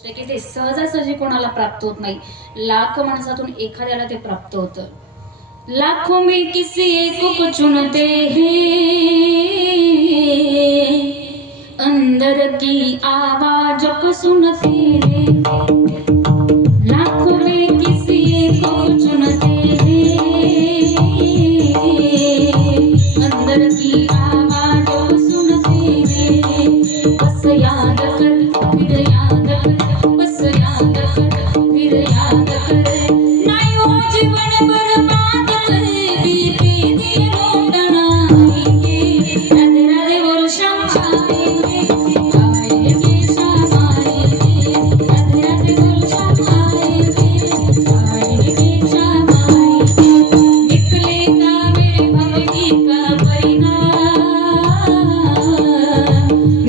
की ते सहजासहजी कोणाला प्राप्त होत नाही. लाख माणसातून एखाद्याला ते प्राप्त होतं. लाखों में किसी एक को चुनते हैं, अंदर की आवाज को सुनते हैं. लाखों में किसी एक को चुनते हैं, अंदर की आवाज को सुनते हैं. बस याद कर, फिर याद कर, बस याद कर, फिर याद कर. नाही हो जीवन बर्बाद कर, बीते दिन लौटनाएंगे. राधे राधे बोल श्याम आएंगे, आएंगे श्याम आएंगे. राधे राधे बोल श्याम आएंगे, आएंगे श्याम आएंगे. निकलेगा मेरे भक्ति का परिणाम,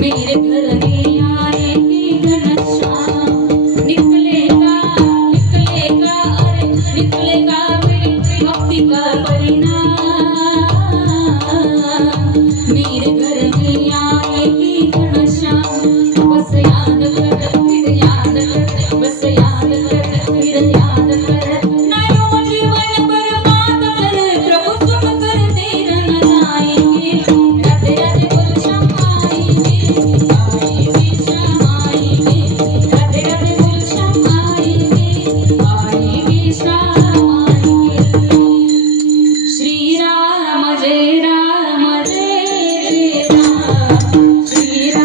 मेरे घर में आएंगे घनश्याम. निकलेगा, निकलेगा, अरे निकलेगा मेरी भक्ति का परिणाम, मेरे घर में